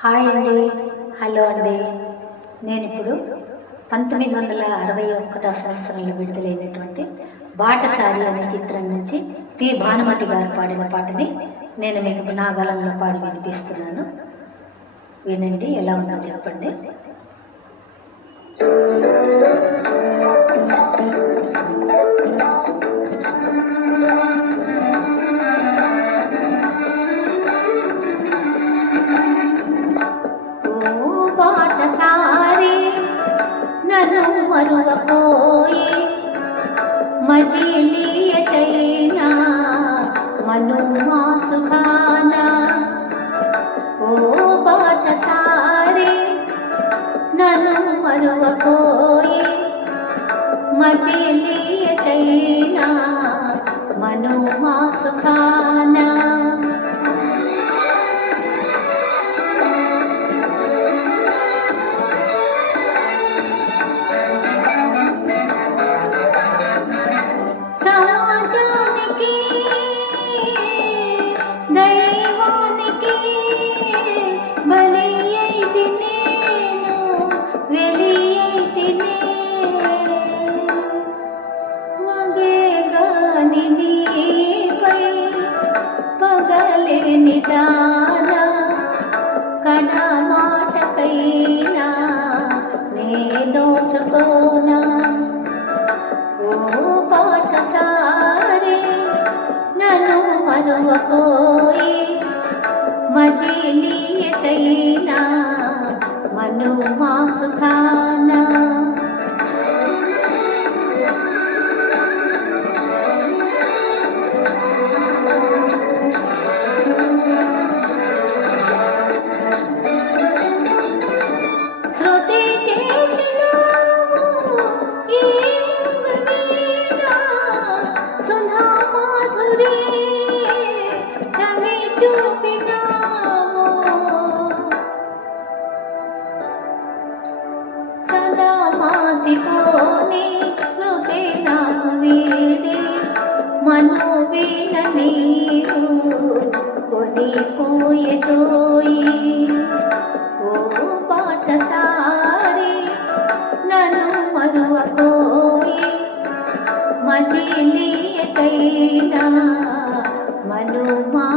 Hi అండి. Hello అండి. నేను ఇప్పుడు పంతొమ్మిది వందల అరవై ఒకటో సంవత్సరంలో విడుదలైనటువంటి బాటసారి అనే చిత్రం నుంచి పి. భానుమతి గారు పాడిన పాటని నేను మీకు నాగాలంలో పాడి వినిపిస్తున్నాను. వినండి ఎలా ఉందో చెప్పండి. నన్ను మరువపోయి మజిలియటైనా మనుమా సుఖాన ఓ బాటసారి না మాసిపోని శృతి నాకు వీడి మను వీణ నీవు కొనిపోయేతోయి ఓ పాటసారి నన్ను మరువకోయి మజిలియటైనా మను మా